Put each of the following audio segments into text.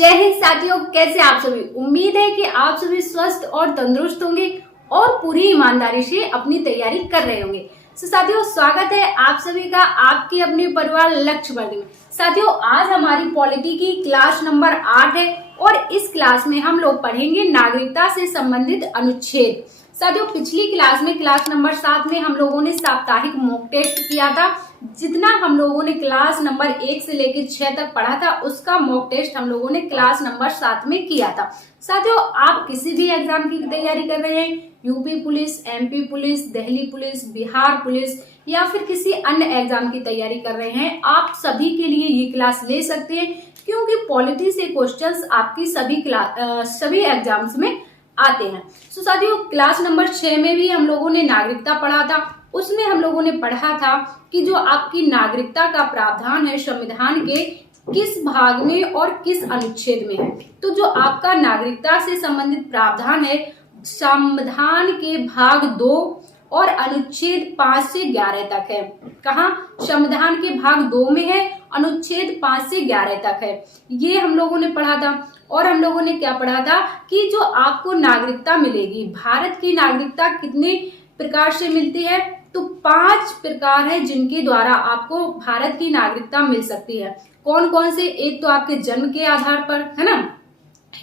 जय हिंद साथियों, कैसे आप सभी। उम्मीद है कि आप सभी स्वस्थ और तंदुरुस्त होंगे और पूरी ईमानदारी से अपनी तैयारी कर रहे होंगे। साथियों, स्वागत है आप सभी का आपकी अपने परिवार लक्ष्य वर्ग में। साथियों, आज हमारी पॉलिटी की क्लास नंबर 8 है और इस क्लास में हम लोग पढ़ेंगे नागरिकता से संबंधित अनुच्छेद। साथियों, पिछली क्लास में क्लास नंबर 7 में हम लोगों ने साप्ताहिक मॉक टेस्ट किया था। जितना हम लोगों ने क्लास नंबर 1 से लेकर 6 तक पढ़ा था उसका मॉक टेस्ट हम लोगों ने क्लास नंबर 7 में किया था। साथियों, आप किसी भी एग्जाम की तैयारी कर रहे हैं, UP police, MP police, Delhi police, Bihar police या फिर किसी अन्य एग्जाम की तैयारी कर रहे हैं, आप सभी के लिए ये क्लास ले सकते हैं क्योंकि पॉलिटी से क्वेश्चंस आपकी सभी एग्जाम्स में आते हैं। तो साथियों, क्लास नंबर 6 में भी हम लोगों ने नागरिकता पढ़ा था। उसमें हम लोगों ने पढ़ा था कि जो आपकी नागरिकता का प्रावधान है संविधान के किस भाग में और किस अनुच्छेद में है। तो जो आपका नागरिकता से संबंधित प्रावधान है संविधान के भाग 2 और अनुच्छेद 5 से 11 तक है। कहाँ? संविधान के भाग 2 में है, अनुच्छेद 5 से 11 तक है। ये हम लोगों ने पढ़ा था। और हम लोगों ने क्या पढ़ा था कि जो आपको नागरिकता मिलेगी, भारत की नागरिकता कितने प्रकार से मिलती है, तो 5 प्रकार है जिनके द्वारा आपको भारत की नागरिकता मिल सकती है। कौन कौन से? एक तो आपके जन्म के आधार पर, है ना,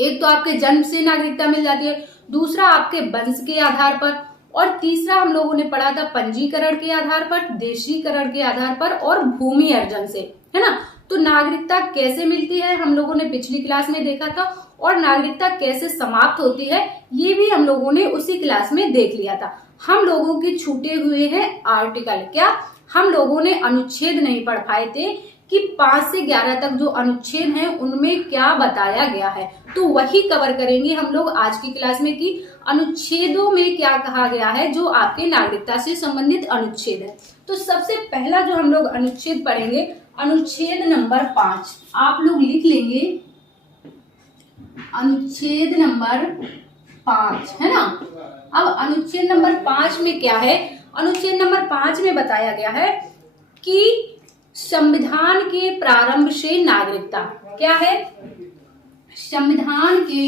एक तो आपके जन्म से नागरिकता मिल जाती है, दूसरा आपके वंश के आधार पर, और तीसरा हम लोगों ने पढ़ा था पंजीकरण के आधार पर, देशीकरण के आधार पर और भूमि अर्जन से, है ना। तो नागरिकता कैसे मिलती है हम लोगों ने पिछली क्लास में देखा था, और नागरिकता कैसे समाप्त होती है ये भी हम लोगों ने उसी क्लास में देख लिया था। हम लोगों के छूटे हुए हैं आर्टिकल। क्या? हम लोगों ने अनुच्छेद नहीं पढ़ पाए थे कि 5 से 11 तक जो अनुच्छेद हैं उनमें क्या बताया गया है, तो वही कवर करेंगे हम लोग आज की क्लास में कि अनुच्छेदों में क्या कहा गया है जो आपके नागरिकता से संबंधित अनुच्छेद है। तो सबसे पहला जो हम लोग अनुच्छेद पढ़ेंगे, अनुच्छेद नंबर 5। आप लोग लिख लेंगे अनुच्छेद नंबर 5, है ना। अब अनुच्छेद नंबर 5 में क्या है? अनुच्छेद नंबर 5 में बताया गया है कि संविधान के प्रारंभ से नागरिकता क्या है? संविधान के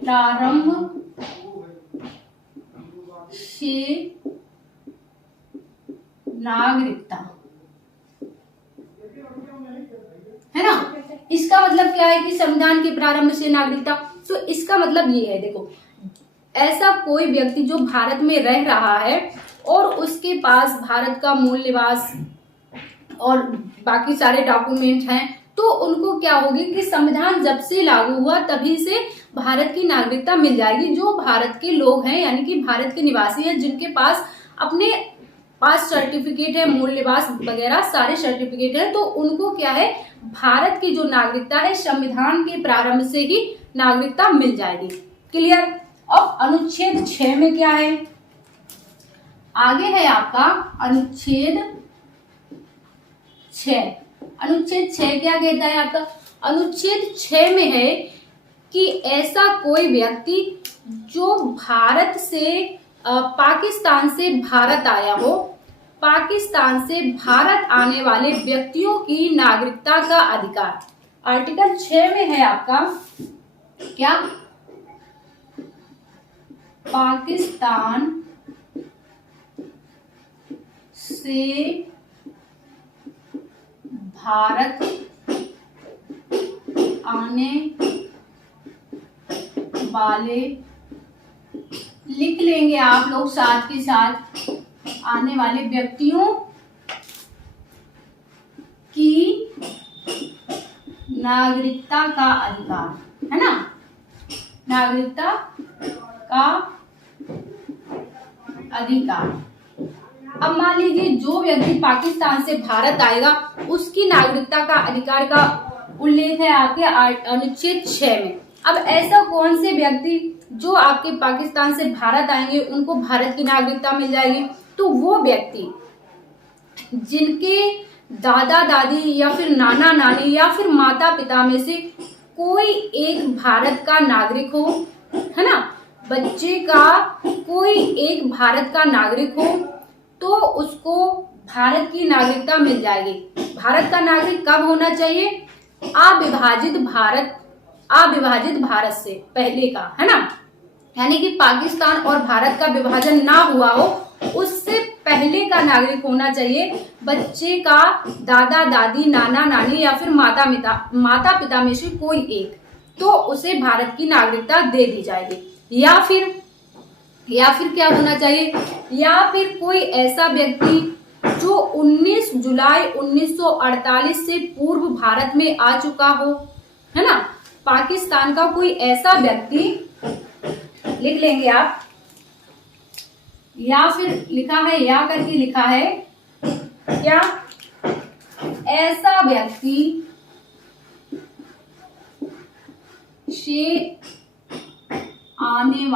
प्रारंभ से नागरिकता, है ना। इसका मतलब क्या है कि संविधान के प्रारंभ से नागरिकता? तो इसका मतलब ये है, देखो, ऐसा कोई व्यक्ति जो भारत में रह रहा है और उसके पास भारत का मूल निवास और बाकी सारे डॉक्यूमेंट हैं, तो उनको क्या होगी कि संविधान जब से लागू हुआ तभी से भारत की नागरिकता मिल जाएगी। जो भारत के लोग हैं यानी कि भारत के निवासी हैं जिनके पास अपने पास सर्टिफिकेट है, मूल निवास वगैरह सारे सर्टिफिकेट है, तो उनको क्या है, भारत की जो नागरिकता है संविधान के प्रारंभ से ही नागरिकता मिल जाएगी। क्लियर? अब अनुच्छेद 6 में क्या है? आगे है आपका अनुच्छेद 6। अनुच्छेद 6 क्या कहता है आपका? अनुच्छेद 6 में है कि ऐसा कोई व्यक्ति जो भारत से पाकिस्तान से भारत आया हो, पाकिस्तान से भारत आने वाले व्यक्तियों की नागरिकता का अधिकार आर्टिकल 6 में है आपका। क्या? पाकिस्तान से भारत आने वाले, लिख लेंगे आप लोग साथ के साथ, आने वाले व्यक्तियों की नागरिकता का अधिकार, है ना, नागरिकता का अधिकार। अब मान लीजिए जो व्यक्ति पाकिस्तान से भारत आएगा उसकी नागरिकता का अधिकार का उल्लेख है आपके अनुच्छेद 6 में। अब ऐसा कौन से व्यक्ति जो आपके पाकिस्तान से भारत आएंगे उनको भारत की नागरिकता मिल जाएगी? तो वो व्यक्ति जिनके दादा दादी या फिर नाना नानी या फिर माता पिता में से कोई एक भारत का नागरिक हो, है ना, बच्चे का कोई एक भारत का नागरिक हो, तो उसको भारत की नागरिकता मिल जाएगी। भारत का नागरिक कब होना चाहिए? अविभाजित भारत से पहले का, है ना, यानी कि पाकिस्तान और भारत का विभाजन ना हुआ हो उससे पहले का नागरिक होना चाहिए। बच्चे का दादा दादी, नाना नानी या फिर माता पिता में से कोई एक, तो उसे भारत की नागरिकता दे दी जाएगी। या फिर क्या होना चाहिए? या फिर कोई ऐसा व्यक्ति जो 19 जुलाई 1948 से पूर्व भारत में आ चुका हो, है ना, पाकिस्तान का कोई ऐसा व्यक्ति, लिख लेंगे आप, या फिर लिखा है या करके लिखा है क्या, ऐसा व्यक्ति से आने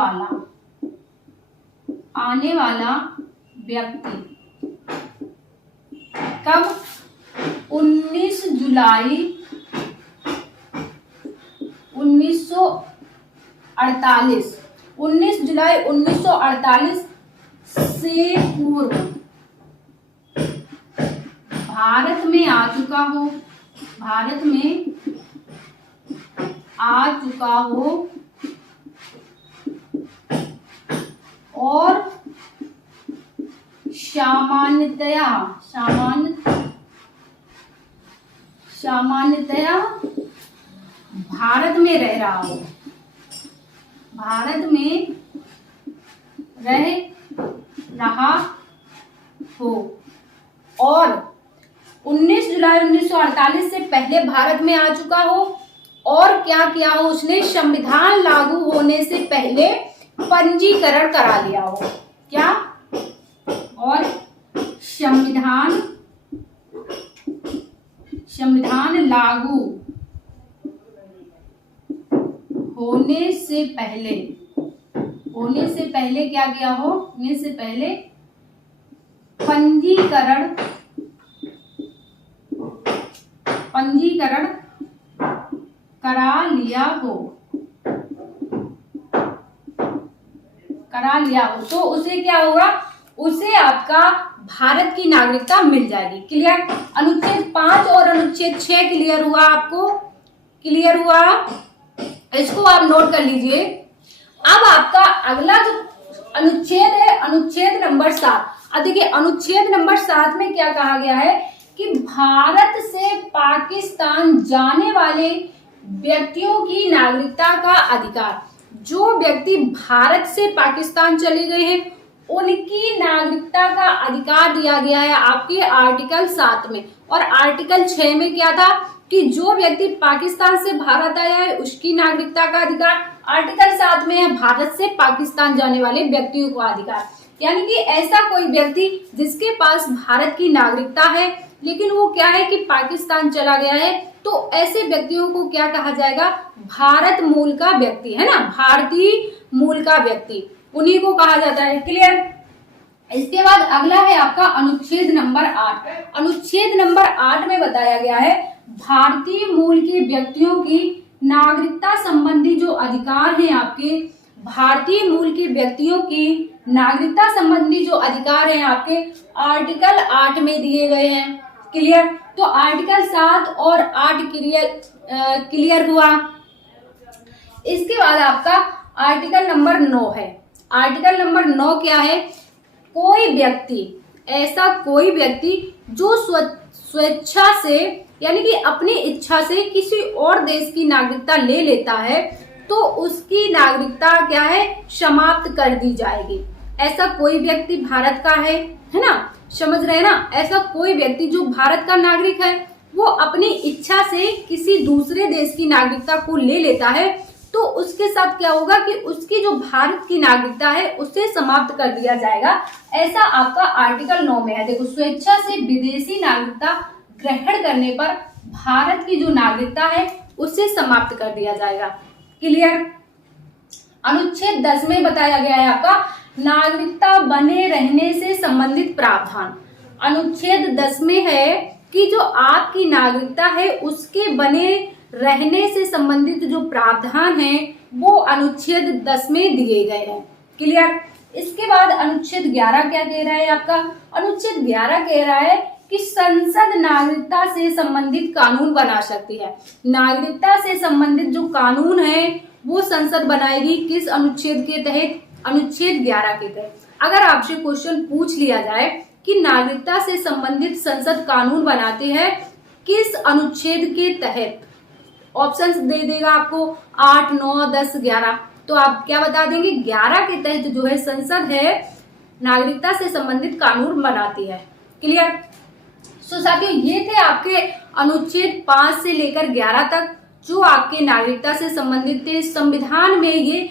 वाला व्यक्ति कब? 19 जुलाई 1948 से पूर्व भारत में आ चुका हो और सामान्यतया भारत में रह रहा हो और 19 जुलाई 1948 से पहले भारत में आ चुका हो और क्या किया हो उसने? संविधान लागू होने से पहले पंजीकरण करा लिया हो। क्या? और संविधान लागू होने से पहले क्या किया हो? होने से पहले पंजीकरण करा लिया हो। तो उसे क्या होगा? उसे आपका भारत की नागरिकता मिल जाएगी। क्लियर? अनुच्छेद 5 और अनुच्छेद 6 क्लियर हुआ? आपको क्लियर हुआ? इसको आप नोट कर लीजिए। अब आपका अगला जो अनुच्छेद है, अनुच्छेद नंबर 7। अब देखिए अनुच्छेद नंबर 7 में क्या कहा गया है कि भारत से पाकिस्तान जाने वाले व्यक्तियों की नागरिकता का अधिकार। जो व्यक्ति भारत से पाकिस्तान चले गए हैं उनकी नागरिकता का अधिकार दिया गया है आपके आर्टिकल 7 में। और आर्टिकल 6 में क्या था कि जो व्यक्ति पाकिस्तान से भारत आया है उसकी नागरिकता का अधिकार। आर्टिकल 7 में है भारत से पाकिस्तान जाने वाले व्यक्तियों का अधिकार। यानी कि ऐसा कोई व्यक्ति जिसके पास भारत की नागरिकता है लेकिन वो क्या है कि पाकिस्तान चला गया है, तो ऐसे व्यक्तियों को क्या कहा जाएगा? भारत मूल का व्यक्ति, है ना, भारतीय मूल का व्यक्ति, उन्हीं को कहा जाता है। क्लियर? इसके बाद अगला है आपका अनुच्छेद नंबर 8। अनुच्छेद नंबर 8 में बताया गया है भारतीय मूल के व्यक्तियों की नागरिकता संबंधी जो अधिकार हैं आपके, भारतीय मूल के व्यक्तियों की नागरिकता संबंधी जो अधिकार हैं आपके आर्टिकल 8 में दिए गए हैं। क्लियर? तो आर्टिकल 7 और 8 क्लियर हुआ। इसके बाद आपका आर्टिकल नंबर 9 है। आर्टिकल नंबर 9 क्या है? कोई व्यक्ति, ऐसा कोई व्यक्ति जो स्वेच्छा से यानी कि अपनी इच्छा से किसी और देश की नागरिकता ले लेता है तो उसकी नागरिकता क्या है? समाप्त कर दी जाएगी। ऐसा कोई व्यक्ति भारत का है ना, समझ रहे हैं ना? ऐसा कोई व्यक्ति जो भारत का नागरिक है वो अपनी इच्छा से किसी दूसरे देश की नागरिकता को ले लेता है तो उसके साथ क्या होगा कि उसकी जो भारत की नागरिकता है उसे समाप्त कर दिया जाएगा। ऐसा आपका आर्टिकल 9 में है। देखो, स्वेच्छा से विदेशी नागरिकता ग्रहण करने पर भारत की जो नागरिकता है उसे समाप्त कर दिया जाएगा। क्लियर? अनुच्छेद 10 में बताया गया है आपका नागरिकता बने रहने से संबंधित प्रावधान। अनुच्छेद 10 में है कि जो आपकी नागरिकता है उसके बने रहने से संबंधित जो प्रावधान है वो अनुच्छेद 10 में दिए गए हैं। क्लियर? इसके बाद अनुच्छेद 11 क्या कह रहा है आपका? अनुच्छेद 11 कह रहा है कि संसद नागरिकता से संबंधित कानून बना सकती है। नागरिकता से संबंधित जो कानून है वो संसद बनाएगी किस अनुच्छेद के तहत? अनुच्छेद 11 के तहत। अगर आपसे क्वेश्चन पूछ लिया जाए कि नागरिकता से संबंधित संसद कानून बनाती है किस अनुच्छेद के तहत, ऑप्शंस दे देगा आपको 8, 9, 10, 11, तो आप क्या बता देंगे? 11 के तहत जो है संसद है नागरिकता से संबंधित कानून बनाती है। क्लियर? सो साथियों, ये थे आपके अनुच्छेद 5 से लेकर 11 तक जो आपके नागरिकता से संबंधित थे। संविधान में ये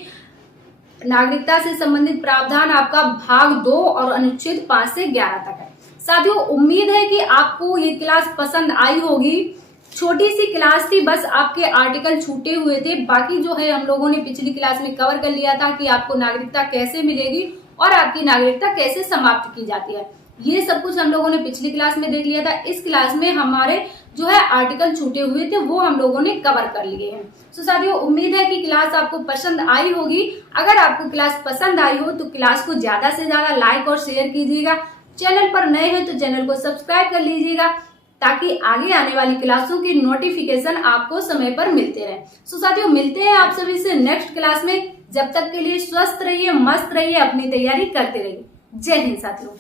नागरिकता से संबंधित प्रावधान आपका भाग 2 और अनुच्छेद 5 से 11 तक है। साथियों, उम्मीद है कि आपको ये क्लास पसंद आई होगी। छोटी सी क्लास थी, बस आपके आर्टिकल छूटे हुए थे। बाकी जो है हम लोगों ने पिछली क्लास में कवर कर लिया था कि आपको नागरिकता कैसे मिलेगी और आपकी नागरिकता कैसे समाप्त की जाती है। ये सब कुछ हम लोगों ने पिछली क्लास में देख लिया था। इस क्लास में हमारे जो है आर्टिकल छूटे हुए थे वो हम लोगों ने कवर कर लिए हैं। सो साथियों, उम्मीद है कि क्लास आपको पसंद आई होगी। अगर आपको क्लास पसंद आई हो तो क्लास को ज्यादा से ज्यादा लाइक और शेयर कीजिएगा। चैनल पर नए हो तो चैनल को सब्सक्राइब कर लीजिएगा ताकि आगे आने वाली क्लासों की नोटिफिकेशन आपको समय पर मिलते रहे। सो साथियों, मिलते हैं आप सभी से नेक्स्ट क्लास में। जब तक के लिए स्वस्थ रहिए, मस्त रहिए, अपनी तैयारी करते रहिए। जय हिंद साथियों।